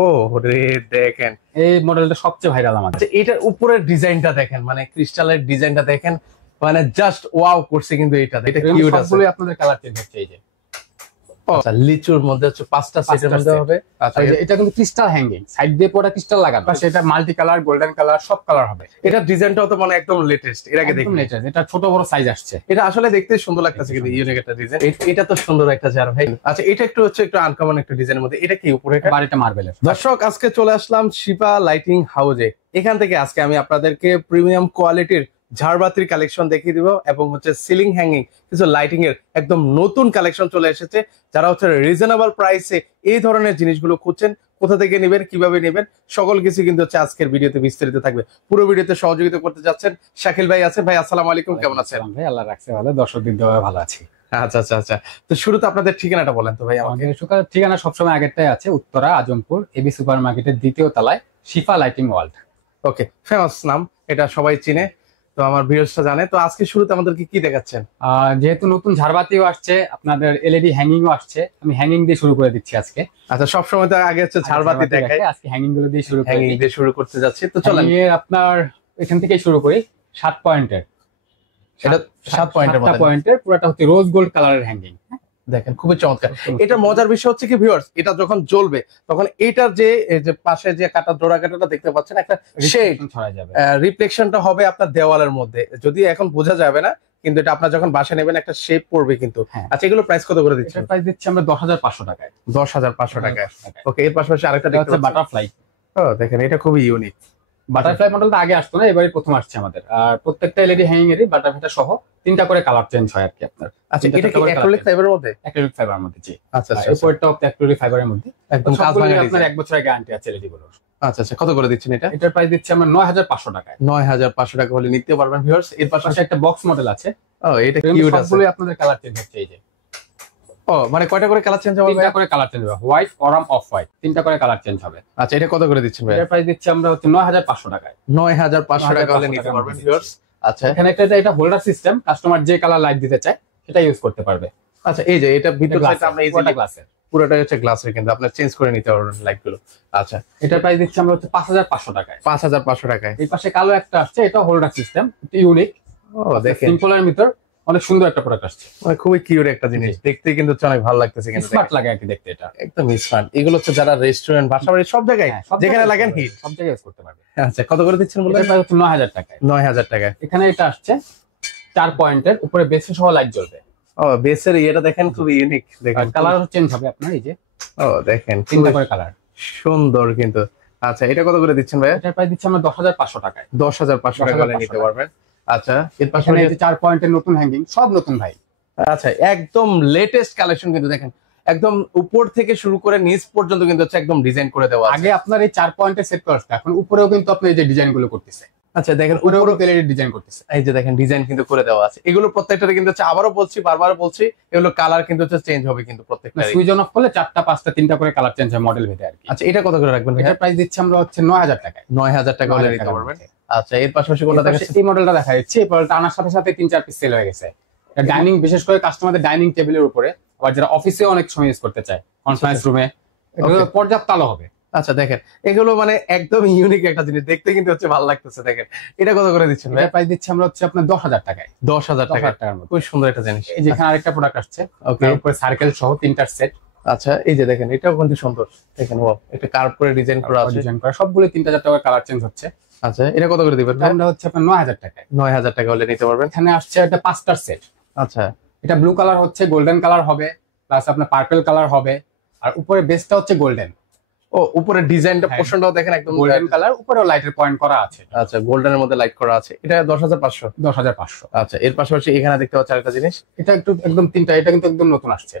ও রে, দেখেন এই মডেলটা সবচেয়ে ভাইরাল আমাদের। এটার উপরের ডিজাইনটা দেখেন, মানে ক্রিস্টালের ডিজাইনটা দেখেন, মানে জাস্ট ওয়াও করছে। কিন্তু এটা কিউট আছে। সবগুলোই আপনাদের কালার চেঞ্জ হচ্ছে। এই যে আচ্ছা, লিচুর মধ্যে হচ্ছে 5টা সেটের মধ্যে হবে। আচ্ছা, এটা কিন্তু ক্রিস্টাল হ্যাঙ্গিং, সাইড দিয়ে পড়া ক্রিস্টাল লাগানো, সেটা মাল্টি কালার, গোল্ডেন কালার, সব কালার হবে। এটা ডিজাইনটাও তো মানে একদম লেটেস্ট, এর আগে দেখুন। এটা ছোট বড় সাইজ আসছে। এটা আসলে দেখতে সুন্দর লাগতেছে, কিন্তু ইউনিক একটা ডিজাইন। এটা তো সুন্দর একটা চেয়ার ভাই। আচ্ছা, এটা একটু আনকমন একটা ডিজাইনের মধ্যে। এটা কি উপরে? বাড়িটা মার্বেলের। দর্শক, আজকে চলে আসলাম শিপা লাইটিং হাউজে। এখান থেকে আজকে আমি আপনাদেরকে প্রিমিয়াম কোয়ালিটির ঝাড়বাতির কালেকশন দেখিয়ে দিব, এবং হচ্ছে সিলিং হ্যাঙ্গিং কিছু লাইটিং এর একদম নতুন কালেকশন চলে এসেছে। যারা হচ্ছে রিজনেবল প্রাইসে এই ধরনের জিনিসগুলো খুঁজছেন, কোথা থেকে নেবেন, কিভাবে নেবেন, সকল কিছু কিন্তু হচ্ছে আজকের ভিডিওতে বিস্তারিত থাকবে। পুরো ভিডিওতে সহযোগিতা করতে যাচ্ছেন শাকিল ভাই আছেন। ভাই আসসালামু আলাইকুম, কেমন আছেন? ভাই আল্লাহ রাখছে ভালো, দর্শক দিন ভালো আছি। আচ্ছা আচ্ছা আচ্ছা, তো শুরুতে আপনাদের ঠিকানাটা বলেন তো ভাই আমাকে। ঠিকানা সবসময় আগেরটাই আছে, উত্তরা আজমপুর এবি সুপার মার্কেটের 2য় তলায় শিফা লাইটিং ওয়ার্ল্ড। ওকে, ফেমাস নাম, এটা সবাই চিনে, তো আমার ভিউয়ার্সরা জানে। তো আজকে শুরুতে আমাদেরকে কি দেখাচ্ছেন? যেহেতু নতুন ঝাড়বাতিও আসছে, আপনাদের এলইডি হ্যাঙ্গিংও আসছে, আমি হ্যাঙ্গিং দিয়ে শুরু করে দিচ্ছি আজকে। আচ্ছা, সব সময় তো আগে হচ্ছে ঝাড়বাতি দেখাই, আজকে হ্যাঙ্গিং গুলো দিয়ে শুরু করতে যাচ্ছি। তো চলেন আপনার এখান থেকেই শুরু করি। 7 পয়েন্টের, এটা 7 পয়েন্টের পুরোটা হচ্ছে রোজ গোল্ড কালারের হ্যাঙ্গিং। দেখেন, খুবই চমৎকার। এটা মজার বিষয় হচ্ছে কি ভিউয়ার্স, এটা যখন জ্বলবে তখন এটার যে পাশে যে কাটা ডোরা কাটাটা দেখতে পাচ্ছেন, একটা শেড ছড়ায় যাবে, রিফ্লেকশনটা হবে আপনার দেওয়ালের মধ্যে। যদি এখন বোঝা যাবে না, কিন্তু এটা আপনার যখন বাসা নেবেন একটা শেপ পড়বে কিন্তু। আচ্ছা, এগুলো প্রাইস কত করে দিচ্ছেন? প্রাইস দিচ্ছি আমরা 10,500 টাকায়। 10,500 টাকায়। ওকে, এর পাশাপাশি আরেকটা দেখতে পাচ্ছেন বাটারফ্লাই। ও দেখেন, এটা খুবই ইউনিক। বাটারফ্লাই মডেলটা আগে আসতো না, এবারে প্রথম আসছে আমাদের। আর প্রত্যেকটা এলইডি হ্যাঙ্গিং এরই বাটারফ্লাইটা সহ 3টা করে কালার চেঞ্জ হয় আর কি আপনার। আচ্ছা, এটা কি অ্যাক্রিলিক ফাইবারের মধ্যে? অ্যাক্রিলিক ফাইবারের মধ্যে, জি। আচ্ছা আচ্ছা, উপরটাও অ্যাক্রিলিক ফাইবারের মধ্যে, একদম কাজ ভাঙা ডিজাইন। আপনার 1 বছরের গ্যারান্টি আছে এলইডি গুলোর। আচ্ছা আচ্ছা, কত করে দিচ্ছেন এটা? এটার প্রাইস দিচ্ছি আমরা 9,500 টাকায়। 9,500 টাকা হলে নিতে পারবেন ভিউয়ার্স। এর পাশাপাশি একটা বক্স মডেল আছে। ও, এটা কিউট আছে। সবগুলোই আপনাদের কালার চেঞ্জ হচ্ছে। এই যে ও, মানে কয়টা করে কালার চেঞ্জ হবে? 3টা করে কালার চেঞ্জ হবে, হোয়াইট, অরাম, অফ হোয়াইট, 3টা করে কালার চেঞ্জ হবে। আচ্ছা, এটা কত করে দিচ্ছেন ভাই? এটার প্রাইস দিচ্ছি আমরা হচ্ছে 9,500 টাকায়। 9,500 টাকা হলে নিতে পারবেন ভিউয়ার্স। আচ্ছা, এখানে এটা হোল্ডার সিস্টেম, কাস্টমার যে কালার লাইট দিতে চায় সেটা ইউজ করতে পারবে। আচ্ছা, এই যে এটা ভিতর সাইডটা আমরা ইজিলি গ্লাসের, পুরোটাই হচ্ছে গ্লাসের, কিন্তু আপনি চেঞ্জ করে নিতে পারবেন লাইট গুলো। আচ্ছা, এটার প্রাইস দিচ্ছি আমরা হচ্ছে 5,500 টাকায়। 5,500 টাকায়। এই পাশে কালো একটা আসছে, এটা হোল্ডার সিস্টেম, এটা ইউনিক। ও দেখেন, সিম্পলের ভিতর অনেক সুন্দর একটা প্রোডাক্ট আসছে, মানে খুবই কিউট একটা জিনিস, দেখতে কিন্তু অনেক ভালো লাগতেছে, কিন্তু স্মার্ট লাগে আর কি দেখতে। এটা একদম স্মার্ট। এগুলো হচ্ছে যারা রেস্টুরেন্ট, বাসাবাড়ি সব জায়গায় যেখানে লাগেন হিট, সব জায়গায় ইউজ করতে পারবে। আচ্ছা, কত করে দিচ্ছেন বললেন? এটার প্রাইস হচ্ছে 9,000 টাকায়। 9,000 টাকায়। এখানে এটা আসছে 4 পয়েন্টের, উপরে বেস সহ লাইট জ্বলবে। ও, বেসের এটা দেখেন, খুবই ইউনিক। দেখেন কালার চেঞ্জ হবে আপনার। এই যে ও দেখেন, 3টা করে কালার, সুন্দর কিন্তু। আচ্ছা, এটা কত করে দিচ্ছেন ভাই? এটার প্রাইস দিচ্ছি আমরা 10,500 টাকায়। 10,500 টাকা হলে নিতে পারবেন। আচ্ছা, এর পাশে এই যে 4 পয়েন্টের নতুন হ্যাঙ্গিং, সব নতুন ভাই। আচ্ছা, একদম লেটেস্ট কালেকশন কিন্তু দেখেন, একদম উপর থেকে শুরু করে নিচ পর্যন্ত কিন্তু হচ্ছে একদম ডিজাইন করে দেওয়া আছে। আগে আপনার এই 4 পয়েন্টের সেট করা, এখন উপরেও কিন্তু আপনি এই যে ডিজাইন গুলো করতেছে। আচ্ছা, দেখেন উপরেও এলইডি ডিজাইন করতেছে। এই যে দেখেন, ডিজাইন কিন্তু করে দেওয়া আছে। এগুলো প্রত্যেকটারে কিন্তু হচ্ছে, আবারও বলছি, বারবার বলছি, এগুলো কালার কিন্তু হচ্ছে চেঞ্জ হবে কিন্তু প্রত্যেকটা। সুইচ অন অফ করলে 4টা 5টা 3টা করে কালার চেঞ্জ হয় মডেল ভেদে আর কি। আচ্ছা, এটা কত করে রাখবেন? এটার প্রাইস দিচ্ছি আমরা হচ্ছে 9,000 টাকায়। 9,000 টাকা হলে নিতে পারবেন। আচ্ছা, এর পাশাপাশি কোনটা দেখাচ্ছেন? এই মডেলটা দেখা যাচ্ছে, এই মডেলটা আনার সাথে সাথে 3-4 পিস সেল হয়ে গেছে। এটা ডাইনিং, বিশেষ করে কাস্টমারদের ডাইনিং টেবিলের উপরে, আবার যারা অফিসে অনেক সময় ইউজ করতে চায়, কনফারেন্স রুমে, এগুলো পর্যাপ্ত আলো হবে। আচ্ছা, দেখেন এগুলো মানে একদম ইউনিক একটা জিনিস, দেখতে কিন্তু হচ্ছে ভালো লাগতেছে। দেখেন, এটা কত করে দিচ্ছেন ভাই? এটা প্রাইস দিচ্ছি আমরা হচ্ছে আপনার 10,000 টাকায়। 10,000 টাকার মধ্যে, খুব সুন্দর একটা জিনিস। এই যে এখানে আরেকটা প্রোডাক্ট আসছে, ওকে, উপরে সার্কেল সহ 3টার সেট। আচ্ছা, এই যে দেখেন, এটাও কিন্তু সুন্দর। দেখেন, ওয়াও, এটা কার্ভ করে ডিজাইন করা আছে। সবগুলো 3,000 টাকার কালার চেঞ্জ হচ্ছে। আচ্ছা, এটা কত করে দিবেন? আমরা হচ্ছে আপনার 9,000 টাকায়। 9,000 টাকা হলে নিতে পারবেন। এখানে আসছে একটা 5টার সেট। আচ্ছা, এটা ব্লু কালার হচ্ছে, গোল্ডেন কালার হবে, প্লাস আপনার পার্পল কালার হবে, আর উপরে বেসটা হচ্ছে গোল্ডেন। ও, উপরে ডিজাইনটা পোর্শনটাও দেখেন একদম গোল্ডেন কালার, উপরেও লাইটের পয়েন্ট করা আছে। আচ্ছা, গোল্ডেনের মধ্যে লাইট করা আছে। এটা 10,500। 10,500। আচ্ছা, এর পাশাপাশি এখানে দেখতে পাচ্ছেন আরেকটা জিনিস, এটা একটু একদম 3টা, এটা কিন্তু একদম নতুন আসছে,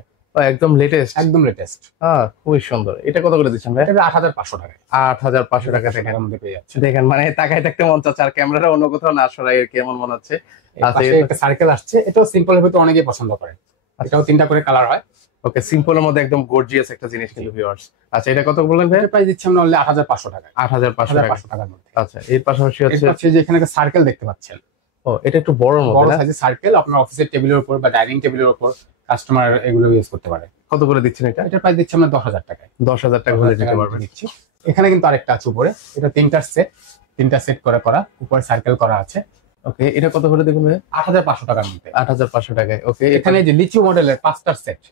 একদম লেটেস্ট। একদম লেটেস্ট। হ্যাঁ, খুবই সুন্দর। এটা কত করে দিচ্ছেন ভাই? এটা 8,500 টাকায়। 8,500 টাকা থেকে আমাদের পেয়ে যাচ্ছে। দেখেন, মানে তাকায় থাকতে মন চাচ্ছে, আর ক্যামেরাটা অন্য কোথাও না সরাই আর কেমন মনে হচ্ছে। আচ্ছা, একটা সার্কেল আসছে, এটাও সিম্পলের ভিতরে অনেকেই পছন্দ করে। এটাও 3টা করে কালার হয়। ওকে, সিম্পলের মধ্যে একদম গর্জিয়াস একটা জিনিস কিন্তু ভিউয়ার্স। আচ্ছা, এটা কত বললেন ভাই? এর প্রাইস দিচ্ছি আমরা অনলি 8,500 টাকায়। 8,500 টাকার মধ্যে। আচ্ছা, এর পাশাপাশি হচ্ছে যে এখানে একটা সার্কেল দেখতে পাচ্ছেন। ও, এটা একটু বড় বড় সাইজের সার্কেল, আপনার অফিসের টেবিলের উপর বা ডাইনিং টেবিলের উপর কাস্টমার এগুলো ইউজ করতে পারে। কত করে দিচ্ছেন এটা? এটা প্রাইস দিচ্ছি আমরা 10,000 টাকায়। 10,000 টাকা হলে দিতে পারবেন। এখানে কিন্তু আরেকটা আছে উপরে, এটা তিনটা সেট করা উপরে সার্কেল করা আছে। ওকে, এটা কত করে দেবেন ভাই? 8,500 টাকার মধ্যে। 8,500 টাকায়। ওকে, এখানে যে লিচু মডেলের 5টা সেট।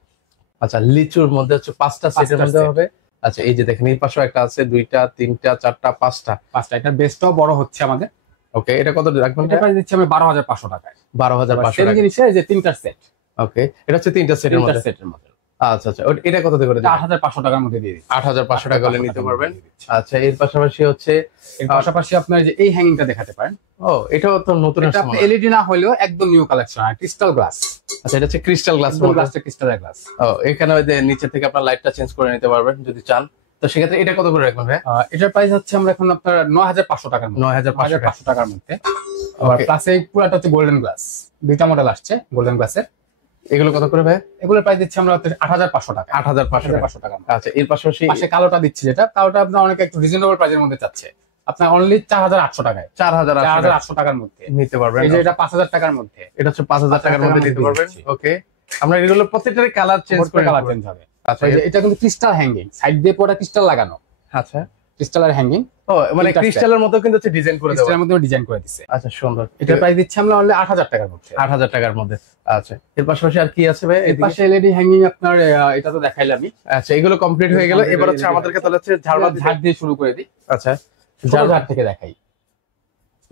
আচ্ছা, লিচুর মধ্যে হচ্ছে 5টা সেটের মধ্যে হবে। আচ্ছা, এই যে দেখেন এই পাশেও একটা আছে, 2টা 3টা 4টা 5টা। এটা বেস্টটাও বড় হচ্ছে আমাদের। ওকে, এটা কত রাখবেন? এটা প্রাইস দিচ্ছি আমরা 12,500 টাকায়। 12,500 টাকা। জিনিসের যে 3টা সেট। ওকে, এটা হচ্ছে 3টা সেটের মধ্যে। আচ্ছা আচ্ছা, এটা কত করে দিবেন? 8,500 টাকার মধ্যে দিয়ে দিচ্ছি। 8,500 টাকা হলে নিতে পারবেন। আচ্ছা, এর পাশাপাশি হচ্ছে আপনার যে এই হ্যাঙ্গিংটা দেখাতে পারেন। ও, এটাও তো নতুন আসছে। এটা এলইডি না হলেও একদম নিউ কালেকশন, আর ক্রিস্টাল গ্লাস। আচ্ছা, এটা হচ্ছে ক্রিস্টাল গ্লাস। ক্রিস্টালের গ্লাস। ও, এখানে ওই যে নিচে থেকে আপনার লাইটটা চেঞ্জ করে নিতে পারবেন যদি চান। তো সেক্ষেত্রে এটা কত করে রাখবেন ভাই? এটার প্রাইস হচ্ছে আমরা এখন আপনার 9,500 টাকার মধ্যে। 9,500 টাকার মধ্যে। আর প্লাস এই পুরোটা হচ্ছে গোল্ডেন গ্লাস। দুইটা মডেল আসছে গোল্ডেন গ্লাসের। এগুলো কত করে ভাই? এগুলোর প্রাইস দিচ্ছি আমরা 8,500 টাকা। 8,500 টাকা। আচ্ছা, এর পাশাপাশি পাশে কালোটা দিচ্ছি, যেটা কালোটা আপনার অনেকে একটু রিজনেবল প্রাইসের মধ্যে চাচ্ছে, আপনার অনলি 4,800 টাকায়। 4,800 টাকার মধ্যে নিতে পারবেন। এই যে এটা 5,000 টাকার মধ্যে। এটা হচ্ছে 5,000 টাকার মধ্যে নিতে পারবেন। ওকে, আমরা এগুলো প্রত্যেকটারই কালার চেঞ্জ করে কালার চেঞ্জ হবে। আচ্ছা, এটা কিন্তু ক্রিস্টাল হ্যাঙ্গিং, সাইড দিয়ে পুরো ক্রিস্টাল লাগানো। আচ্ছা, ক্রিস্টালের হ্যাঙ্গিং। ও, মানে ক্রিস্টালের মতো কিন্তু হচ্ছে ডিজাইন করে দেওয়া। ক্রিস্টালের মধ্যে ডিজাইন করে দিয়েছে। আচ্ছা, সুন্দর। এটা প্রাইস দিচ্ছি আমরা অনলি 8,000 টাকার মধ্যে। 8,000 টাকার মধ্যে। আচ্ছা, এর পাশাপাশি আর কি আছে ভাই? এর পাশে এলইডি হ্যাঙ্গিং আপনার, এটা তো দেখাইলামই। আচ্ছা, এগুলো কমপ্লিট হয়ে গেল। এবার হচ্ছে আমাদেরকে তাহলে হচ্ছে ঝাড় দিয়ে শুরু করে দিই। আচ্ছা, ঝাড় থেকে দেখাই।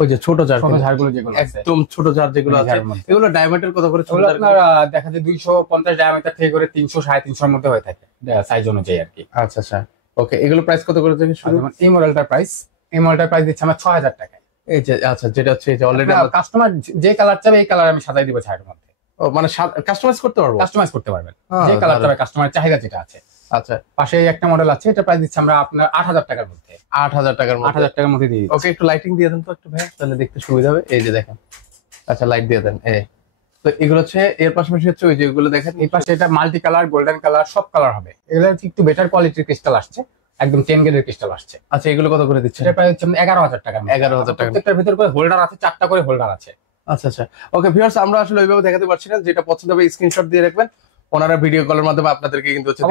ওই যে ছোট ঝাড়গুলো যেগুলো একদম ছোট ঝাড় যেগুলো আছে, এগুলো ডায়ামিটার কত করে? ছোট আপনার দেখা যায় 250 ডায়ামিটার থেকে করে 300 350 এর মধ্যে হয়ে থাকে সাইজ অনুযায়ী আর কি। আচ্ছা আচ্ছা, ওকে, এগুলো প্রাইস কত করে থেকে শুরু? এই মডেলটার প্রাইস দিচ্ছি আমরা 6,000 টাকায়। এই যে, আচ্ছা, যেটা হচ্ছে এই যে অলরেডি কাস্টমার যে কালার চাবে এই কালার আমি সাজাই দিব ঝাড়ের মধ্যে। ও, মানে কাস্টমাইজ করতে পারবো? কাস্টমাইজ করতে পারবেন যে কালার চাবে, কাস্টমারের চাহিদা যেটা আছে। আচ্ছা, পাশে একটা মডেল আছে, এটা প্রাইস দিচ্ছি আমরা আপনার 8,000 টাকার মধ্যে। 8,000 টাকার মধ্যে। 8,000 টাকার মধ্যে দিয়ে। ওকে, একটু লাইটিং দিয়ে দেন তো একটু ভাই, তাহলে দেখতে সুবিধা হবে। এই যে দেখেন, আচ্ছা, লাইট দিয়ে দেন। তো এগুলো হচ্ছে এর পাশাপাশি হচ্ছে ওই যে এগুলো দেখেন এই পাশে, এটা মাল্টি কালার, গোল্ডেন কালার, সব কালার হবে। এগুলো একটু বেটার কোয়ালিটির ক্রিস্টাল আসছে, একদম 10 গ্রেডের ক্রিস্টাল আসছে। আচ্ছা, এগুলো কত করে দিচ্ছেন? এটা প্রাইস হচ্ছে 11,000 টাকা। 11,000 টাকা। প্রত্যেকটার ভিতর করে হোল্ডার আছে, 4টা করে হোল্ডার আছে। আচ্ছা আচ্ছা, ওকে ভিউয়ার্স, আমরা আসলে ওইভাবে দেখাতে পারছি না। যেটা পছন্দ হবে স্ক্রিনশট দিয়ে রাখবেন, ওনারা ভিডিও কলের মাধ্যমে আপনাদেরকে কিন্তু হচ্ছে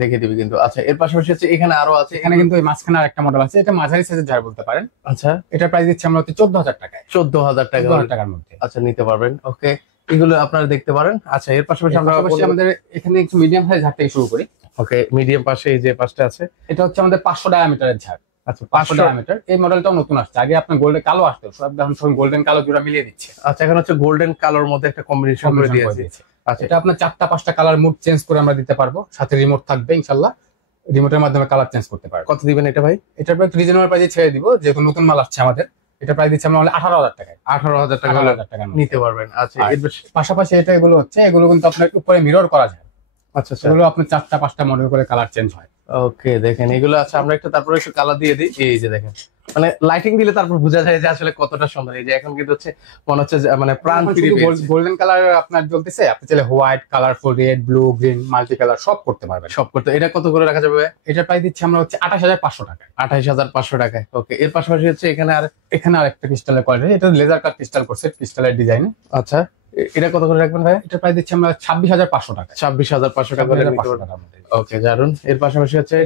দেখিয়ে দিবে কিন্তু। আচ্ছা, এর পাশাপাশি হচ্ছে এখানে আরো আছে। এখানে কিন্তু এই মাঝখানে আরেকটা মডেল আছে, এটা মাঝারি সাইজের ঝাড় বলতে পারেন। আচ্ছা, এটা প্রাইস দিচ্ছি আমরা 14,000 টাকায়। 14,000 টাকার মধ্যে। আচ্ছা, নিতে পারবেন। ওকে, এগুলো আপনারা দেখতে পারেন। আচ্ছা, এর পাশাপাশি আমরা আমাদের এখানে একটু মিডিয়াম সাইজ ঝাড় থেকে শুরু করি। ওকে, মিডিয়াম পাশে এই যে পাশটা আছে, এটা হচ্ছে আমাদের 500 ডায়ামিটারের ঝাড়। আচ্ছা, 500 ডায়ামিটার। এই মডেলটাও নতুন আসছে, আগে আপনার গোল্ডেন কালো আসতো, সব এখন গোল্ডেন কালো জোড়া মিলিয়ে দিচ্ছে। আচ্ছা, এখন হচ্ছে গোল্ডেন কালোর মধ্যে একটা কম্বিনেশন করে দিয়েছে। আচ্ছা, এটা আপনার 4টা 5টা কালার মুড চেঞ্জ করে আমরা দিতে পারবো, সাথে রিমোট থাকবে ইনশাআল্লাহ। রিমোটের মাধ্যমে কালার চেঞ্জ করতে পারবো। কত দিবেন এটা ভাই? এটার প্রাইস রিজনেবল প্রাইসে ছেড়ে দিব, যেহেতু নতুন মাল আসছে আমাদের। এটা প্রাইস দিচ্ছি আমরা 18,000 টাকায়। 18,000 টাকা নিতে পারবেন। আচ্ছা, এর পাশাপাশি এগুলো কিন্তু আপনার উপরে মিরর করা যায়। আচ্ছা, এগুলো আপনার 4টা 5টা মডেল করে কালার চেঞ্জ হয়। ওকে, দেখেন এগুলো আছে। আমরা একটু তারপরে একটু কালার দিয়ে দিই। এই যে দেখেন, মানে লাইটিং দিলে তারপর বোঝা যায় যে আসলে কতটা সুন্দর। এই যে এখন কিন্তু হচ্ছে মনে হচ্ছে মানে প্রাণ ফিরে পেয়েছে। গোল্ডেন কালার আপনার জ্বলতেছে, আপনি চাইলে white, colourful, red, blue, green, multi colour সব করতে পারবেন। সব করতে। এটা কত করে রাখা যাবে? এটা প্রাইস দিচ্ছি আমরা 28,500 টাকায়। 28,500 টাকায়। ওকে, এর পাশাপাশি হচ্ছে এখানে আরেকটা ক্রিস্টালের কোয়ালিটি, এটা লেজার কাট ক্রিস্টাল করছে, ক্রিস্টালের ডিজাইন। আচ্ছা, এটা কত করে রাখবেন ভাই? এটা প্রাইস দিচ্ছি আমরা 26,500 টাকা। 26,500 টাকা। ওকে, দারুন। এর পাশাপাশি হচ্ছে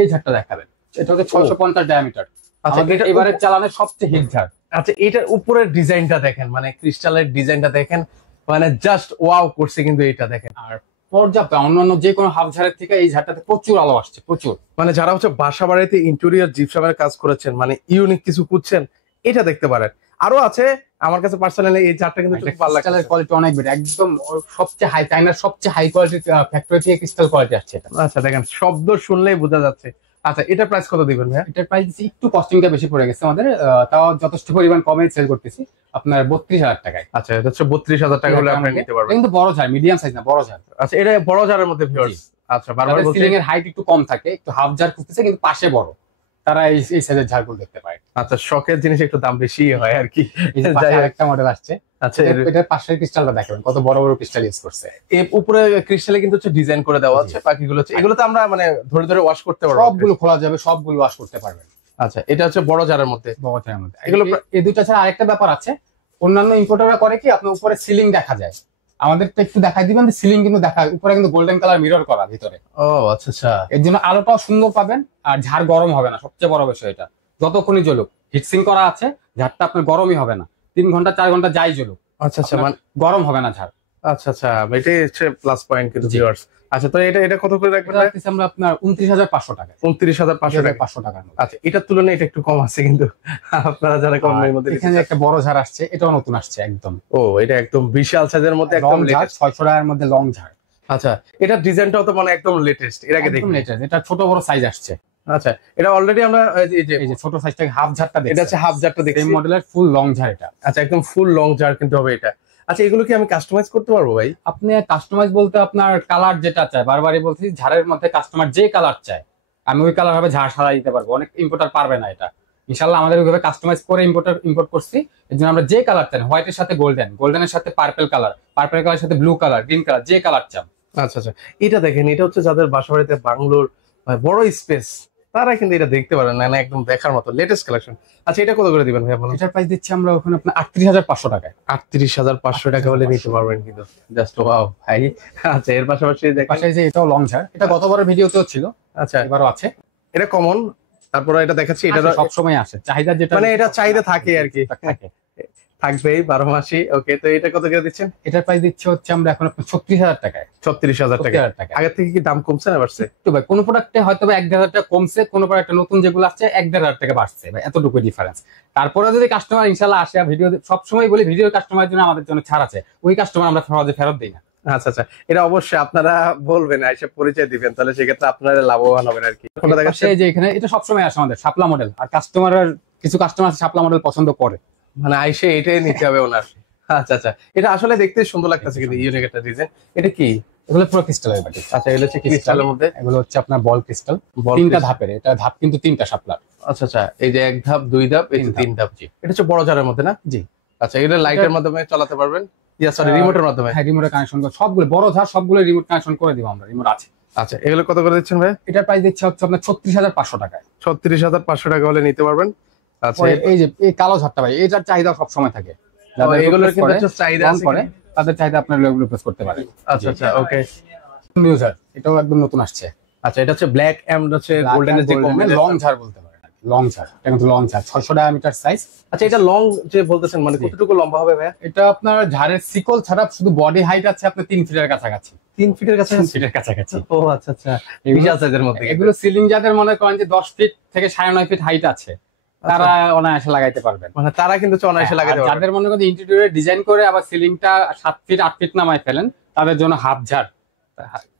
এই ঝাড়টা দেখাবেন, এটা হচ্ছে 650 ডায়ামিটার। আচ্ছা, এটা এবারে চালানের সবচেয়ে হিট ঝাড়। আচ্ছা, এটার উপরের ডিজাইনটা দেখেন, মানে ক্রিস্টালের ডিজাইনটা দেখেন, মানে জাস্ট ওয়াও করছে কিন্তু। এটা দেখেন, আর পর্যাপ্ত অন্যান্য যে কোনো হাফ ঝাড়ের থেকে এই ঝাড়টাতে প্রচুর আলো আসছে, প্রচুর। মানে যারা হচ্ছে বাসা বাড়িতে ইন্টেরিয়র জিপসামের কাজ করেছেন, মানে ইউনিক কিছু খুঁজছেন, এটা দেখতে পারেন। আরো আছে আমার কাছে পার্সোনালি এই ঝাড়টা কিন্তু খুব ভালো লাগে। ক্রিস্টালের কোয়ালিটি অনেক বেটার, একদম সবচেয়ে হাই, চাইনার সবচেয়ে হাই কোয়ালিটির ফ্যাক্টরি থেকে ক্রিস্টাল কোয়ালিটি আসছে এটা। আচ্ছা, দেখেন শব্দ শুনলেই বোঝা যাচ্ছে। আচ্ছা, এটার প্রাইস কত দিবেন ভাই? এটার প্রাইস একটু কস্টিংটা বেশি পড়ে গেছে আমাদের, তাও যথেষ্ট পরিমাণ কমে সেল করতেছি আপনার 32,000 টাকায়। আচ্ছা, এটা হচ্ছে 32,000 টাকা হলে আপনি নিতে পারবেন। কিন্তু বড় ঝাড়, মিডিয়াম সাইজ না, বড় ঝাড়। আচ্ছা, এটা বড় ঝাড়ের মধ্যে ভিউয়ার্স। আচ্ছা, বারবার বলছি সিলিং এর হাইট একটু কম থাকে, একটু হাফ ঝাড় খুঁজতেছে কিন্তু পাশে বড়, তারা এই সাইজের ঝাড়গুলো দেখতে পায়। আচ্ছা, শখের জিনিস একটু দাম বেশি হয় আর কি। এই যে পাশে আরেকটা মডেল আসছে। আচ্ছা, এটার পাশের ক্রিস্টালটা দেখেন কত বড় বড় ক্রিস্টাল ইউজ করছে। এই উপরে ক্রিস্টালে কিন্তু হচ্ছে ডিজাইন করে দেওয়া আছে, বাকিগুলো হচ্ছে এগুলোতে আমরা মানে ধরে ধরে ওয়াশ করতে পারবো, সবগুলো খোলা যাবে, সবগুলো ওয়াশ করতে পারবেন। আচ্ছা, এটা হচ্ছে বড় জারের মধ্যে। এগুলো এই দুইটা ছাড়া আরেকটা ব্যাপার আছে, অন্যান্য ইম্পোর্টাররা করে কি আপনার উপরে সিলিং দেখা যায়, আমাদেরটা একটু দেখাই দিবেন, সিলিং কিন্তু দেখা উপরে কিন্তু গোল্ডেন কালার মিরর করা ভিতরে। ও আচ্ছা আচ্ছা, এর জন্য আলোটাও সুন্দর পাবেন আর ঝাড় গরম হবে না, সবচেয়ে বড় বিষয় এটা। যতক্ষণই জ্বলুক হিটসিং করা আছে, ঝাড়টা আপনার গরমই হবে না, 3 ঘন্টা 4 ঘন্টা যাই জ্বলুক আচ্ছা আচ্ছা, মানে গরম হবে না ঝাড়। আচ্ছা আচ্ছা, এটাই হচ্ছে প্লাস পয়েন্ট কিন্তু ভিউয়ার্স। আচ্ছা, তো এটা এটা কত করে রাখবেন? আমরা আপনার 29,500 টাকা। 29,500 টাকা। 500 টাকার মধ্যে। আচ্ছা, এটার তুলনায় এটা একটু কম আছে কিন্তু আপনারা যারা কম এর মধ্যে এখানে একটা বড় ঝাড় আসছে, এটাও নতুন আসছে একদম। ও, এটা একদম বিশাল সাইজের মধ্যে একদম লেটেস্ট, 600 টাকার মধ্যে লং ঝাড়। আচ্ছা, এটা ডিজাইনটাও তো মানে একদম লেটেস্ট, এর আগে দেখুন লেটেস্ট, এটা ছোট বড় সাইজ আসছে। আচ্ছা, এটা অলরেডি আমরা এই যে ছোট সাইজ থেকে হাফ ঝাড়টা দেখছি, এটা হচ্ছে হাফ জারটা দেখছি, এই মডেলের ফুল লং ঝাড় এটা। আচ্ছা, একদম ফুল লং জার কিন্তু হবে এটা। আচ্ছা, এগুলো কি আমি কাস্টমাইজ করতে পারবো ভাই? আপনি কাস্টমাইজ বলতে আপনার কালার যেটা চায়, বারবারই বলছি ঝাড়ের মধ্যে কাস্টমার যে কালার চায় আমি ওই কালার ভাবে ঝাড় সারা দিতে পারবো। অনেক ইম্পোর্টার পারবে না এটা, ইনশাআল্লাহ আমাদের ওইভাবে কাস্টমাইজ করে ইম্পোর্ট করছি। এর জন্য আমরা যে কালার চান, হোয়াইটের সাথে গোল্ডেন, গোল্ডেনের সাথে পার্পল কালার, পার্পল কালারের সাথে ব্লু কালার, গ্রিন কালার, যে কালার চান। আচ্ছা আচ্ছা, এটা দেখেন, এটা হচ্ছে যাদের বাসা বাড়িতে বাংলোর বড় স্পেস, তারা কিন্তু এটা দেখতে পারেন না, একদম দেখার মতো লেটেস্ট কালেকশন। আচ্ছা, এটা কত করে দিবেন ভাই বলুন? এটার প্রাইস দিচ্ছি আমরা ওখানে আপনার 38,500 টাকায়। 38,500 টাকা হলে নিতে পারবেন কিন্তু, জাস্ট ওয়াও ভাই। আচ্ছা, এর পাশাপাশি দেখেন, পাশে যে এটাও লং ঝাড়, এটা গতবারের ভিডিওতেও ছিল, আচ্ছা এবারও আছে, এটা কমন। তারপরে এটা দেখাচ্ছি, এটা সব সময় আসে, চাহিদা যেটা মানে এটা চাহিদা থাকে আর কি, থাকে, থাকবেই 12 মাসই। ওকে, তো এটা কত করে দিচ্ছেন? এটার প্রাইস দিচ্ছে হচ্ছে আমরা এখন আপনার 36,000 টাকায়। 36,000 টাকা। 36,000 টাকা। আগের থেকে কি দাম কমছে না বাড়ছে? তো ভাই কোন প্রোডাক্টে হয়তো 1,500 টাকা কমছে, কোন প্রোডাক্টে নতুন যেগুলো আসছে 1,500 টাকা বাড়ছে, ভাই এতটুকু ডিফারেন্স। তারপরে যদি কাস্টমার ইনশাআল্লাহ আসে, ভিডিও সবসময় বলি ভিডিও কাস্টমারের জন্য আমাদের জন্য ছাড় আছে, ওই কাস্টমার আমরা সহজে ফেরত দিই না। আচ্ছা আচ্ছা, এটা অবশ্যই আপনারা বলবেন, এসে পরিচয় দিবেন, তাহলে সেক্ষেত্রে আপনারা লাভবান হবেন আর কি। কোনটা দেখাচ্ছে? যে এখানে এটা সবসময় আসে আমাদের শাপলা মডেল, আর কাস্টমারের কিছু কাস্টমার শাপলা মডেল পছন্দ করে, মানে আইসে এটাই নিতে হবে ওনার। আচ্ছা আচ্ছা, এটা আসলে দেখতে সুন্দর লাগতেছে কিন্তু ইউনিক একটা ডিজাইন। এটা কি? এগুলো পুরো ক্রিস্টালের বাটি। আচ্ছা, এগুলো হচ্ছে ক্রিস্টালের মধ্যে, এগুলো হচ্ছে আপনার বল ক্রিস্টাল, বল তিনটা crystal। ধাপের, এটা ধাপ কিন্তু 3টা শাপলার। আচ্ছা আচ্ছা, এই যে 1 ধাপ 2 ধাপ, এই যে 3 ধাপ। জি, এটা হচ্ছে বড় জারের মধ্যে না? জি। আচ্ছা, এটা লাইটের মাধ্যমে চালাতে পারবেন, সরি রিমোটের মাধ্যমে? হ্যাঁ, রিমোটে কানেকশন করে, সবগুলো বড় ঝাড় সবগুলো রিমোট কানেকশন করে দিব আমরা, রিমোট আছে। আচ্ছা, এগুলো কত করে দিচ্ছেন ভাই? এটার প্রাইস দিচ্ছে হচ্ছে আপনার 36,500 টাকায়। 36,500 টাকা হলে নিতে পারবেন। আচ্ছা, এই যে এই কালো ঝাড়টা ভাই, এটার চাহিদা সব সময় থাকে, এগুলোর কিন্তু একটু চাহিদা আছে, করে তাদের চাহিদা আপনার রিপ্লেস করতে পারে। আচ্ছা আচ্ছা, ওকে। নিউ ঝাড়, এটাও একদম নতুন আসছে। আচ্ছা, এটা হচ্ছে ব্ল্যাক এন্ড হচ্ছে গোল্ডেনের যে লং ঝাড় বলতে পারেন, লং ঝাড়, এটা কিন্তু লং ঝাড়, 600 ডায়ামিটার সাইজ। আচ্ছা, এটা লং যে বলতেছেন, মানে কতটুকু লম্বা হবে ভাই? এটা আপনার ঝাড়ের শিকল ছাড়া শুধু বডি হাইট আছে আপনার 3 ফিটের কাছাকাছি। 3 ফিটের কাছে? 3 ফিটের কাছাকাছি। ও আচ্ছা আচ্ছা, বিশাল সাইজের মধ্যে। এগুলো সিলিং যাদের মনে করেন যে 10 ফিট থেকে 9.5 ফিট হাইট আছে, তারা অনায়াসে লাগাইতে পারবেন, মানে তারা কিন্তু অনায়াসে লাগাতে পারবে। যাদের মনে করেন ইন্টেরিয়রে ডিজাইন করে আবার সিলিংটা 7 ফিট 8 ফিট নামাই ফেলেন, তাদের জন্য হাফ ঝাড়,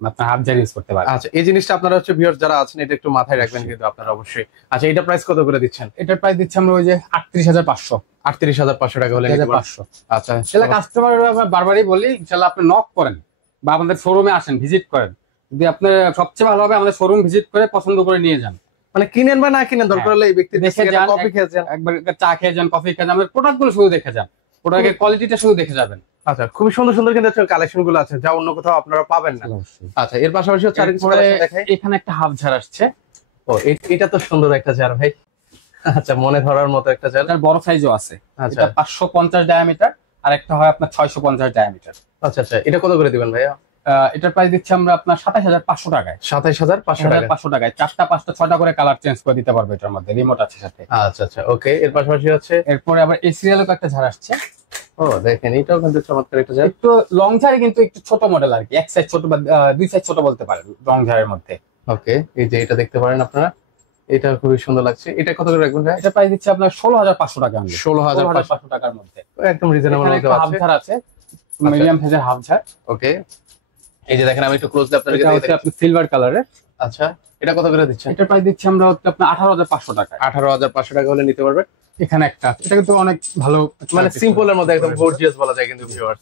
আপনার হাফ ঝাড় ইউজ করতে পারেন। আচ্ছা, এই জিনিসটা আপনারা হচ্ছে ভিউয়ার্স যারা আছেন, এটা একটু মাথায় রাখবেন কিন্তু আপনারা অবশ্যই। আচ্ছা, এটা প্রাইস কত করে দিচ্ছেন? এটার প্রাইস দিচ্ছি আমরা ওই যে 38,500। 38,500 টাকা হলে নিতে পারবেন। 500। আচ্ছা, সেটা কাস্টমার বারবারই বলি, ইনশাআল্লাহ আপনি নক করেন বা আমাদের শোরুমে আসেন, ভিজিট করেন। যদি আপনার সবচেয়ে ভালো হবে আমাদের শোরুম ভিজিট করে পছন্দ করে নিয়ে যান, মানে কিনেন বা না কিনেন, দরকার হলে এই ব্যক্তি দেখে যান, কফি খেয়ে যান, একবার চা খেয়ে যান, কফি খেয়ে যান, আমাদের প্রোডাক্ট গুলো শুধু দেখে যান, প্রোডাক্টের কোয়ালিটিটা শুধু দেখে যাবেন। আচ্ছা, খুবই সুন্দর সুন্দর কিন্তু কালেকশন গুলো আছে, যা অন্য কোথাও আপনারা পাবেন না। আচ্ছা, এর পাশাপাশি হচ্ছে আরেকটা কালেকশন দেখাই। এখানে একটা হাফ ঝাড় আসছে। ও, এটা তো সুন্দর একটা ঝাড় ভাই। আচ্ছা, মনে ধরার মতো একটা ঝাড়। এটার বড় সাইজও আছে, আচ্ছা, এটা 550 ডায়ামিটার, আর একটা হয় আপনার 650 ডায়ামিটার। আচ্ছা আচ্ছা, এটা কত করে দিবেন ভাইয়া? এটার প্রাইস দিচ্ছি আমরা আপনার 27,500 টাকায়। 27,500 টাকা। 500 টাকায় 4টা 5টা 6টা করে কালার চেঞ্জ করে দিতে পারবে, এটার মধ্যে রিমোট আছে সাথে। আচ্ছা আচ্ছা, ওকে। এর পাশাপাশি হচ্ছে এরপরে আবার এই সিরিয়ালও একটা ঝাড় আসছে। ও দেখেন, এটাও কিন্তু চমৎকার একটা ঝাড়। একটু লং ঝাড়ে কিন্তু একটু ছোট মডেল আর কি, এক সাইজ ছোট বা 2 সাইজ ছোট বলতে পারেন লং ঝাড়ের মধ্যে। ওকে, এই যে এটা দেখতে পারেন আপনারা, এটা খুবই সুন্দর লাগছে। এটা কত করে রাখবেন ভাই? এটা প্রাইস দিচ্ছে আপনার 16,500 টাকা। 16,500 টাকার মধ্যে একদম রিজনেবল মধ্যে হাফ আছে। ঝাড় আছে, মিডিয়াম সাইজের হাফ ঝাড়। ওকে, এই যে দেখেন, আমি একটু ক্লোজলি আপনাদেরকে এটা দেখাই। হচ্ছে আপনি সিলভার কালারের। আচ্ছা, এটা কত করে দিচ্ছেন? এটার প্রাইস দিচ্ছি আমরা হচ্ছে আপনার 18,500 টাকা। 18,500 টাকা হলে নিতে পারবেন। এখানে একটা এটা কিন্তু অনেক ভালো, মানে সিম্পলের মধ্যে একদম গর্জিয়াস বলা যায় কিন্তু ভিউয়ার্স।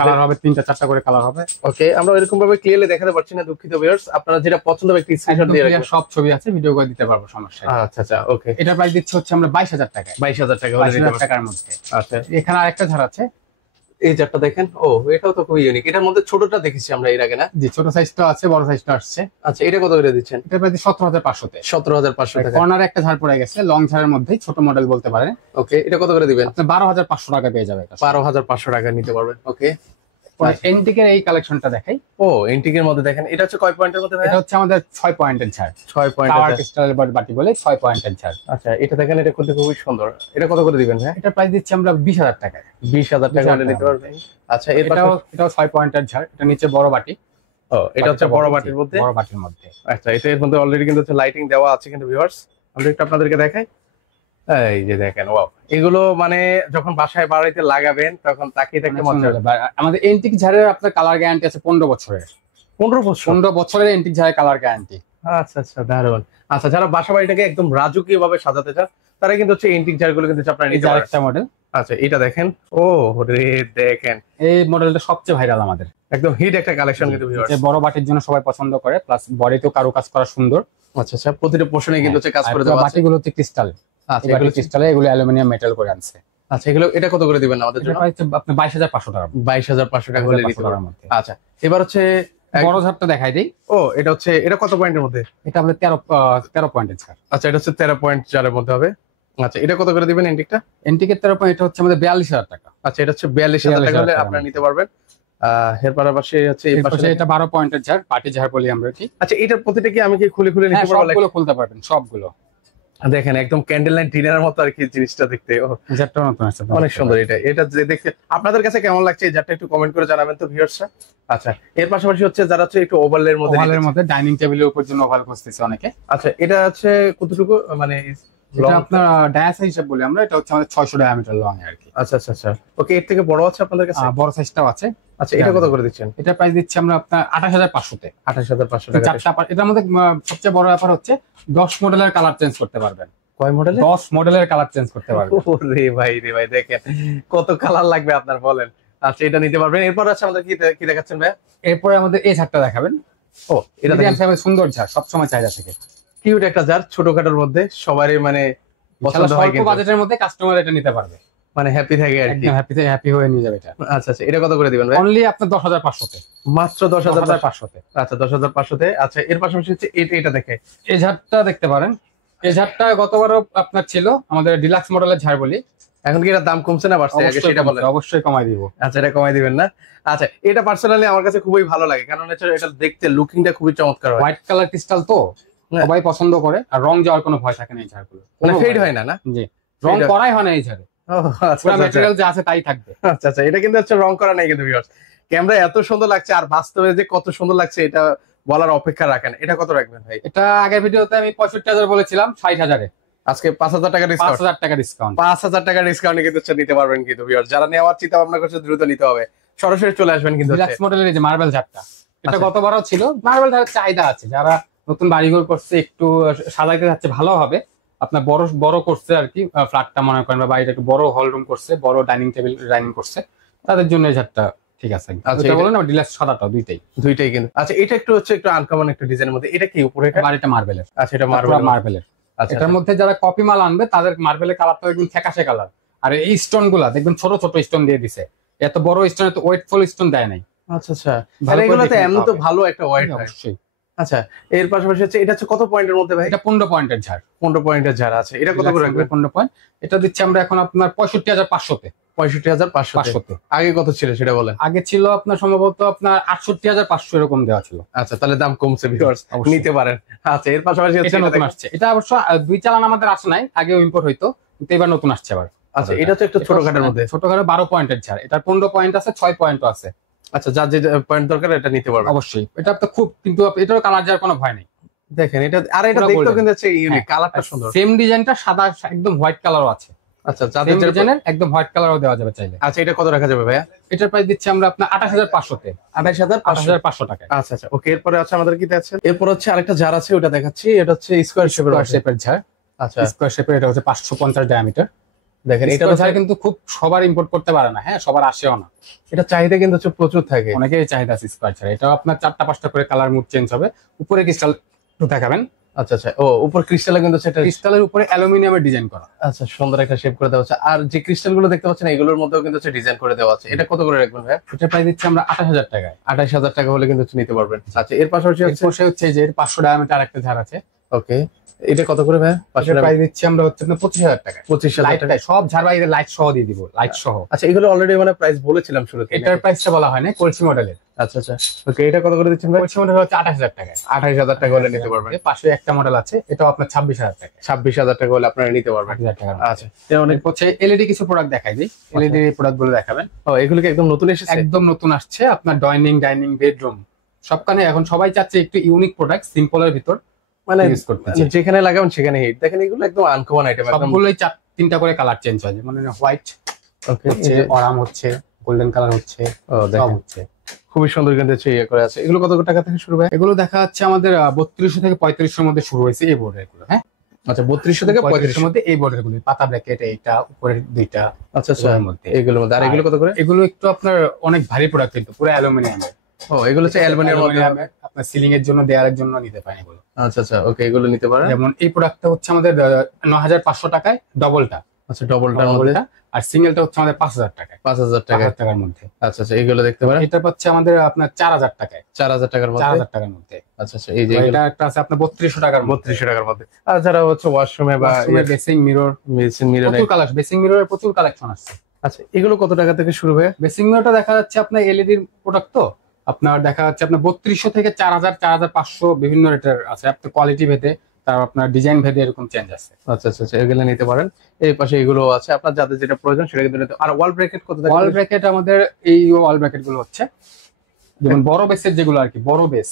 কালার হবে 3টা 4টা করে কালার হবে। ওকে, আমরা এরকম ভাবে ক্লিয়ারলি দেখাতে পারছি না, দুঃখিত ভিউয়ার্স। আপনারা যেটা পছন্দ হবে একটু স্ক্রিনশট দিয়ে রাখবেন, সব ছবি আছে, ভিডিও করে দিতে পারবো, সমস্যা নেই। আচ্ছা আচ্ছা, ওকে। এটার প্রাইস দিচ্ছি হচ্ছে আমরা 22,000 টাকা। 22,000 টাকা হলে নিতে 22,000 পারবেন। টাকার মধ্যে। আচ্ছা, এখানে আরেকটা ঝাড় আছে, এই চারটা দেখেন। ও, এটাও তো খুবই ইউনিক। এটার মধ্যে ছোটটা দেখেছি আমরা এর আগে না? জি, ছোট সাইজটা আছে, বড় সাইজটা আসছে। আচ্ছা, এটা কত করে দিচ্ছেন? এটা প্রাইস 17,500 তে। 17,500 টাকা। কর্নারে একটা ঝাড় পড়ে গেছে, লং ঝাড়ের মধ্যে ছোট মডেল বলতে পারেন। ওকে, এটা কত করে দিবেন? আপনি 12,500 টাকা পেয়ে যাবে এটা। 12,500 টাকা নিতে পারবেন। ওকে, এন্টিকের এই কালেকশনটা দেখাই। ও এন্টিকের মধ্যে দেখেন, এটা হচ্ছে কয় পয়েন্টের মধ্যে ভাই? এটা হচ্ছে আমাদের 6 পয়েন্টের ঝাড়, 6 পয়েন্ট। টাওয়ার ক্রিস্টালের বাটি বলে 6 পয়েন্টের ঝাড়। আচ্ছা এটা দেখেন, এটা করতে খুবই সুন্দর। এটা কত করে দিবেন ভাই? এটা প্রাইস দিচ্ছি আমরা 20,000 টাকায়। 20,000 টাকা হলে নিতে পারবেন। আচ্ছা এর পাশে এটাও 6 পয়েন্টের ঝাড়, এটা নিচে বড় বাটি। ও এটা হচ্ছে বড় বাটির মধ্যে, বড় বাটির মধ্যে। আচ্ছা এটা এর মধ্যে অলরেডি কিন্তু হচ্ছে লাইটিং দেওয়া আছে কিন্তু ভিউয়ার্স, আমরা একটু আপনাদেরকে দেখাই। এই যে দেখেন, ওয়াও, এগুলো মানে যখন বাসায় বাড়িতে লাগাবেন তখন তাকিয়ে দেখতে মজা হবে। আমাদের এন্টিক ঝাড়ের আপনার কালার গ্যারান্টি আছে 15 বছরের। 15 বছর? 15 বছরের এন্টিক ঝাড়ের কালার গ্যারান্টি। আচ্ছা আচ্ছা, দারুণ। আচ্ছা যারা বাসা বাড়িটাকে একদম রাজকীয় ভাবে সাজাতে চান তারা কিন্তু হচ্ছে এন্টিক জারগুলো কিন্তু আপনারা নিতে পারেন। আরেকটা মডেল। আচ্ছা এটা দেখেন, ও রে দেখেন, এই মডেলটা সবচেয়ে ভাইরাল আমাদের, একদম হিট একটা কালেকশন কিন্তু ভিউয়ার্স। বড় বাটির জন্য সবাই পছন্দ করে, প্লাস বডিতেও কারুকাজ করা সুন্দর। আচ্ছা আচ্ছা, প্রতিটা পোর্শনে কিন্তু হচ্ছে কাজ করে দেওয়া আছে। বাটিগুলো হচ্ছে ক্রিস্টাল। আচ্ছা এগুলো ক্রিস্টালে, এগুলো অ্যালুমিনিয়াম মেটাল করে আনছে। আচ্ছা এগুলো এটা কত করে দিবেন আমাদের জন্য? আপনি 22,500 টাকা। 22,500 টাকা হলে নিতে পারবেন। আচ্ছা এবার হচ্ছে বড় ঝাড়টা দেখাই দেই। ও এটা হচ্ছে, এটা কত পয়েন্টের মধ্যে? এটা আমাদের 13 পয়েন্টের ঝাড়। আচ্ছা এটা হচ্ছে 13 পয়েন্ট জারের মধ্যে হবে। আচ্ছা এটা কত করে দিবেন এন্টিকটা? এন্টিকের 13 পয়েন্ট, এটা হচ্ছে আমাদের 42,000 টাকা। আচ্ছা এটা হচ্ছে 42,000 টাকা হলে আপনারা নিতে পারবেন। এর পাশাপাশি হচ্ছে এই পাশে এটা 12 পয়েন্টের ঝাড়, পাটি ঝাড় বলি আমরা। ঠিক। আচ্ছা এটার প্রতিটা কি আমি কি খুলে খুলে নিতে পারবো? সবগুলো খুলতে পারবেন, সবগুলো। দেখেন একদম ক্যান্ডেল লাইট ডিনারের মতো আর কি জিনিসটা দেখতে। ঝাড়টা নতুন আছে, অনেক সুন্দর। এটা যে দেখতে আপনাদের কাছে কেমন লাগছে এই ঝাড়টা একটু কমেন্ট করে জানাবেন তো ভিউয়ার্সরা। আচ্ছা এর পাশাপাশি হচ্ছে যারা হচ্ছে একটু ওভালের মধ্যে, ওভালের মধ্যে ডাইনিং টেবিলের উপর জন্য ওভাল করতেছে অনেকে। আচ্ছা এটা হচ্ছে কতটুকু মানে এটা আপনার ডায়াস হিসাব বলি আমরা, এটা হচ্ছে আমাদের 600 ডায়ামিটার লং আর কি। আচ্ছা আচ্ছা আচ্ছা, ওকে। এর থেকে বড় আছে আপনাদের কাছে? বড় সাইজটাও আছে। আচ্ছা এটা কত করে দিচ্ছেন? এটা প্রাইস দিচ্ছি আমরা আপনার 28,500 তে। 28,500 টাকা। চারটা এটার মধ্যে সবচেয়ে বড় ব্যাপার হচ্ছে 10 মডেলের কালার চেঞ্জ করতে পারবেন। কয় মডেল? 10 মডেলের কালার চেঞ্জ করতে পারবেন। ওরে ভাই রে ভাই, দেখেন কত কালার লাগবে আপনার, বলেন। আচ্ছা এটা নিতে পারবেন। এরপর আছে আমাদের কি দেখাচ্ছেন ভাই? এরপরে আমাদের এই ঝাড়টা দেখাবেন। ও এটা দেখেন, সুন্দর ঝাড়, সবসময় চাহিদা থাকে। কিউট একটা ঝাড়, ছোটখাটোর মধ্যে সবারই মানে পছন্দ হয়, কিন্তু বাজেটের মধ্যে কাস্টমার এটা নিতে পারবে, মানে হ্যাপি থাকে আর কি। একদম হ্যাপি হয়ে নিয়ে যাবে এটা। আচ্ছা আচ্ছা এটা কত করে দিবেন ভাই? অনলি আপনার 10,500 তে। মাত্র 10,500 তে। আচ্ছা 10,500 তে। আচ্ছা এর পাশাপাশি হচ্ছে এটা দেখে, এই ঝাড়টা দেখতে পারেন। এই ঝাড়টা গতবারও আপনার ছিল আমাদের ডিলাক্স মডেলের ঝাড় বলি। এখন কি এটা দাম কমছে না বাড়ছে আগে সেটা বলেন। অবশ্যই কমাই দিব। আচ্ছা এটা কমাই দিবেন না? আচ্ছা এটা পার্সোনালি আমার কাছে খুবই ভালো লাগে, কারণ এটা দেখতে লুকিংটা খুবই চমৎকার হয়। হোয়াইট কালার ক্রিস্টাল তো সবাই পছন্দ করে, আর রং যাওয়ার কোনো ভয় থাকে না এই ঝাড়গুলো, মানে ফেড হয় না। না জি, রং করাই হয় না এই ঝাড়ে। পুরো ম্যাটেরিয়াল যা আছে তাই থাকবে। আচ্ছা আচ্ছা এটা কিন্তু হচ্ছে রং করা নাই কিন্তু ভিউয়ার্স। ক্যামেরা এত সুন্দর লাগছে আর বাস্তবে যে কত সুন্দর লাগছে এটা বলার অপেক্ষা রাখেন। এটা কত রাখবেন ভাই? এটা আগের ভিডিওতে আমি 65,000 বলেছিলাম, 60,000 এ। আজকে 5,000 টাকা ডিসকাউন্ট। 5,000 টাকা ডিসকাউন্ট। 5,000 টাকা ডিসকাউন্টে কিন্তু নিতে পারবেন কিন্তু ভিউয়ার্স। যারা নেওয়ার চিন্তা ভাবনা করছে দ্রুত নিতে হবে, সরাসরি চলে আসবেন কিন্তু। ডিলাক্স মডেলের এই যে মার্বেল ঝাড়টা, এটা গতবারও ছিল। মার্বেল ঝাড়ের চাহিদা আছে, যারা নতুন বাড়িঘর করছে, একটু সাজাইতে যাচ্ছে ভালো হবে, আপনার বড় বড় করছে আর কি, ফ্ল্যাটটা মনে করেন বা বাড়িটা একটু বড় হল রুম করছে, বড় ডাইনিং টেবিল ডাইনিং করছে, তাদের জন্য এই ঝাড়টা ঠিক আছে। আচ্ছা এটা বলেন ডিলাক্স সাদাটাও দুইটাই কিন্তু। আচ্ছা এটা একটু আনকমন একটা ডিজাইনের মধ্যে। এটা কি উপরে? বাড়িটা মার্বেলের। আচ্ছা এটা মার্বেলের। আচ্ছা এটার মধ্যে যারা কপি মাল আনবে তাদের মার্বেলের কালারটা একদম ফ্যাকাশে কালার। আর এই স্টোন গুলা দেখবেন ছোট ছোট স্টোন দিয়ে দিছে, এত বড় স্টোন, এত ওয়েটফুল স্টোন দেয় নাই। আচ্ছা আচ্ছা, এগুলোতে এমনি তো ভালো একটা ওয়েট হয়। অবশ্যই। আচ্ছা এর পাশাপাশি হচ্ছে এটা হচ্ছে কত পয়েন্টের মধ্যে ভাই? এটা 15 পয়েন্টের ঝাড়। 15 পয়েন্টের ঝাড় আছে। এটা কত করে রাখবেন? 15 পয়েন্ট। এটা দিচ্ছি আমরা এখন আপনার 65,500 তে। 65,500 তে। আগে কত ছিল সেটা বলেন। আগে ছিল আপনার সম্ভবত আপনার 68,500 এরকম দেওয়া ছিল। আচ্ছা তাহলে দাম কমছে ভিউয়ার্স, নিতে পারেন। আচ্ছা এর পাশাপাশি এটা নতুন আসছে। এটা অবশ্য 2 চালান আমাদের আসে নাই, আগেও ইম্পোর্ট হইতো, কিন্তু এবার নতুন আসছে আবার। আচ্ছা এটা তো একটু ছোটখাটোর মধ্যে। ছোটখাটো 12 পয়েন্টের ঝাড়। এটা 15 পয়েন্ট আছে, 6 পয়েন্টও আছে। আচ্ছা যার যে পয়েন্ট দরকার এটা নিতে পারবেন অবশ্যই। এটা তো খুব, কিন্তু এটারও কালার যাওয়ার কোনো ভয় নেই। দেখেন এটা, আর এটা দেখতেও কিন্তু হচ্ছে ইউনিক, কালারটা সুন্দর। সেম ডিজাইনটা সাদা, একদম হোয়াইট কালারও আছে। আচ্ছা যাদের ডিজাইনের একদম হোয়াইট কালারও দেওয়া যাবে চাইলে। আচ্ছা এটা কত রাখা যাবে ভাইয়া? এটার প্রাইস দিচ্ছি আমরা আপনার 28,500 তে। 28,500 টাকা। আচ্ছা আচ্ছা ওকে। এরপরে আছে আমাদের কি আছে? এরপর হচ্ছে আরেকটা ঝাড় আছে, ওটা দেখাচ্ছি। এটা হচ্ছে স্কয়ার শেপের ঝাড়। আচ্ছা স্কয়ার শেপের, এটা হচ্ছে 550 ডায়ামিটার। দেখেন এটা ঝাড় কিন্তু খুব সবার ইম্পোর্ট করতে পারে না, হ্যাঁ সবার আসেও না। এটা চাহিদা কিন্তু হচ্ছে প্রচুর থাকে, অনেকেই চাহিদা আছে স্কয়ার ঝাড়। এটা আপনার 4টা-5টা করে কালার মুড চেঞ্জ হবে। উপরে ক্রিস্টাল দেখাবেন। আচ্ছা আচ্ছা, ও উপর ক্রিস্টালে কিন্তু সেটা ক্রিস্টালের উপরে অ্যালুমিনিয়ামের ডিজাইন করা। আচ্ছা সুন্দর একটা শেপ করে দেওয়া আছে। আর যে ক্রিস্টাল গুলো দেখতে পাচ্ছেন এগুলোর মধ্যেও কিন্তু ডিজাইন করে দেওয়া আছে। এটা কত করে রাখবেন ভাই? এটা প্রাইস দিচ্ছি আমরা 28,000 টাকায়। 28,000 টাকা হলে কিন্তু নিতে পারবেন। আচ্ছা এর পাশাপাশি হচ্ছে যে 500 ডায়ামিটার একটা ঝাড় আছে। ওকে এটা কত করে ভাই? প্রাইস দিচ্ছি আমরা হচ্ছে আপনার 25,000 টাকা। 25,000 টাকা। সব ঝাড়বাড়িতে লাইট সহ দিয়ে দিব, লাইট সহ। আচ্ছা, এগুলো অলরেডি মানে প্রাইস বলেছিলাম শুরুতে। এটার প্রাইসটা বলা হয় না, কলসি মডেলের। আচ্ছা আচ্ছা, ওকে। এটা কত করে দিচ্ছেন ভাই? কলসি মডেল হচ্ছে 28,000 টাকা। 28,000 টাকা হলে নিতে পারবেন। পাশে একটা মডেল আছে, এটাও আপনার 26,000 টাকা। 26,000 টাকা হলে আপনারা নিতে পারবেন। 28,000 টাকা। আচ্ছা, এটা অনেক। হচ্ছে এলইডি কিছু প্রোডাক্ট দেখাই দিই, এলইডি প্রোডাক্ট গুলো দেখাবেন। ও, এগুলো কি একদম নতুন এসেছে? একদম নতুন আসছে। আপনার ডাইনিং বেডরুম সবখানে এখন সবাই চাচ্ছে একটু ইউনিক প্রোডাক্ট, সিম্পলের ভিতর মানে ইউজ করতে। যেখানে লাগাবেন সেখানে হিট। দেখেন এগুলো একদম আনকমন আইটেম, একদম সবগুলোই 3টা করে কালার চেঞ্জ হয়, মানে হোয়াইট ওকে, হচ্ছে, অরাম হচ্ছে, গোল্ডেন কালার হচ্ছে, ও সব দেখেন হচ্ছে। খুবই সুন্দর কিন্তু ইয়ে করে আছে। এগুলো কত টাকা থেকে শুরু হয়? এগুলো দেখা যাচ্ছে আমাদের 3200 থেকে 3500 মধ্যে শুরু হয়েছে এই বোর্ডের গুলো। হ্যাঁ, আচ্ছা, 3200 থেকে 3500 মধ্যে এই বোর্ডের গুলো, পাতা ব্র্যাকেট এইটা, উপরের দুইটা। আচ্ছা আচ্ছা, ওর মধ্যে এগুলোর মধ্যে। আর এগুলো কত করে? এগুলো একটু আপনার অনেক ভারী প্রোডাক্ট, কিন্তু পুরো অ্যালুমিনিয়ামের। ও, এগুলো হচ্ছে অ্যালুমিনিয়ামের মধ্যে। আপনার সিলিং এর জন্য, দেয়ালের জন্য নিতে পারেন এগুলো। আচ্ছা আচ্ছা, ওকে, এগুলো নিতে পারেন। যেমন এই প্রোডাক্টটা হচ্ছে আমাদের 9,500 টাকায় ডবলটা। আচ্ছা, ডবলটার মধ্যে। আর সিঙ্গেলটা হচ্ছে আমাদের 5,000 টাকায়। 5,000 টাকা। 5,000 টাকার মধ্যে। আচ্ছা আচ্ছা, এগুলো দেখতে পারেন। এটা পাচ্ছে আমাদের আপনার 4,000 টাকায়। 4,000 টাকার মধ্যে। 4,000 টাকার মধ্যে। আচ্ছা আচ্ছা, এই যে এটা একটা আছে আপনার 3200 টাকার মধ্যে। 3200 টাকার মধ্যে। আর যারা হচ্ছে ওয়াশরুমে বা বেসিং মিরর, মিরর, প্রচুর কালার, বেসিং মিররের প্রচুর কালেকশন আছে। আচ্ছা, এগুলো কত টাকা থেকে শুরু হয়? বেসিং মিররটা দেখা যাচ্ছে আপনার এলইডি প্রোডাক্ট, তো আপনার দেখা যাচ্ছে আপনার 3200 থেকে 4,000, 4,500 বিভিন্ন রেটের আছে। আপনার কোয়ালিটি ভেদে, তার আপনার ডিজাইন ভেদে এরকম চেঞ্জ আছে। আচ্ছা আচ্ছা আচ্ছা, এগুলো নিতে পারেন। এই পাশে এগুলো আছে, আপনার যাদের যেটা প্রয়োজন সেটা কিন্তু নিতে। আর ওয়াল ব্র্যাকেট কত টাকা? ওয়াল ব্র্যাকেট আমাদের এই ওয়াল ব্র্যাকেট গুলো হচ্ছে যেমন বড় বেসের যেগুলো আর কি, বড় বেস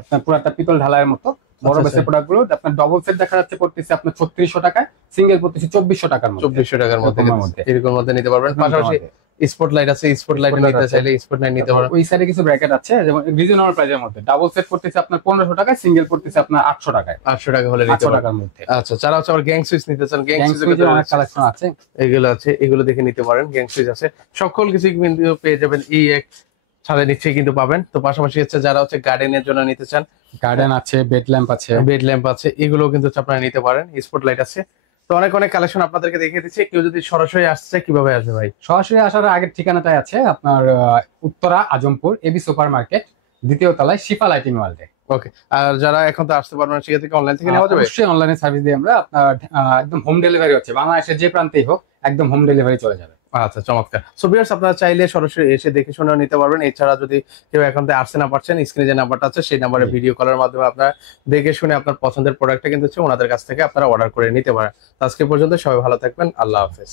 আপনার পুরো একটা পিতল ঢালাইয়ের মতো বড় আচ্ছা, বেসের প্রোডাক্ট গুলো আপনার ডবল সেট দেখা যাচ্ছে পড়তেছে আপনার 3600 টাকায়, সিঙ্গেল পড়তেছে 2400 টাকার মধ্যে। 2400 টাকার মধ্যে এরকমের মধ্যে। এরকম মধ্যে নিতে পারবেন। পাশাপাশি স্পট লাইট আছে, স্পট লাইট নিতে চাইলে স্পট লাইট নিতে পারবেন। ওই সাইডে কিছু ব্র্যাকেট আছে যেমন রিজনেবল প্রাইসের মধ্যে, ডাবল সেট পড়তেছে আপনার 1500 টাকায়, সিঙ্গেল পড়তেছে আপনার 800 টাকায়। 800 টাকা হলে নিতে 800 পারবেন। টাকার মধ্যে। আচ্ছা, যারা হচ্ছে আবার গ্যাং সুইচ নিতে চান, গ্যাং সুইচের সুইচের অনেক কালেকশন আছে। এগুলো আছে, এগুলো দেখে নিতে পারেন। গ্যাং সুইচ আছে, সকল কিছু কিন্তু পেয়ে যাবেন এই এক ছাদের নিচে কিন্তু পাবেন। তো পাশাপাশি হচ্ছে যারা হচ্ছে গার্ডেনের জন্য নিতে চান, গার্ডেন আছে, বেড ল্যাম্প আছে, বেড ল্যাম্প আছে, এগুলো কিন্তু আপনারা নিতে পারেন। স্পট লাইট আছে। তো অনেক অনেক কালেকশন আপনাদেরকে দেখিয়ে দিচ্ছি। কেউ যদি সরাসরি আসছে কিভাবে আসবে ভাই? সরাসরি আসার আগের ঠিকানাটাই আছে আপনার Uttara Azampur AB super market, দ্বিতীয় তলায় শিফা লাইটিং ওয়ার্ল্ডে। ওকে। আর যারা এখন তো আসতে পারবেন না, সেক্ষেত্রে থেকে অনলাইন থেকে নেওয়া যাবে? অবশ্যই অনলাইনে সার্ভিস দিই আমরা। আপনার একদম হোম ডেলিভারি হচ্ছে, বাংলাদেশের যে প্রান্তেই হোক একদম হোম ডেলিভারি চলে যাবে। আচ্ছা, চমৎকার। সো ভিউয়ার্স, আপনারা চাইলে সরাসরি এসে দেখে শুনে নিতে পারবেন। এছাড়া যদি কেউ এখন থেকে আসতে না পারছেন, স্ক্রিনে যে নাম্বারটা আছে সেই নাম্বারে ভিডিও কলের মাধ্যমে আপনারা দেখে শুনে আপনার পছন্দের প্রোডাক্টটা কিন্তু ওনাদের কাছ থেকে আপনারা অর্ডার করে নিতে পারেন। তো আজকে পর্যন্ত সবাই ভালো থাকবেন। আল্লাহ হাফেজ।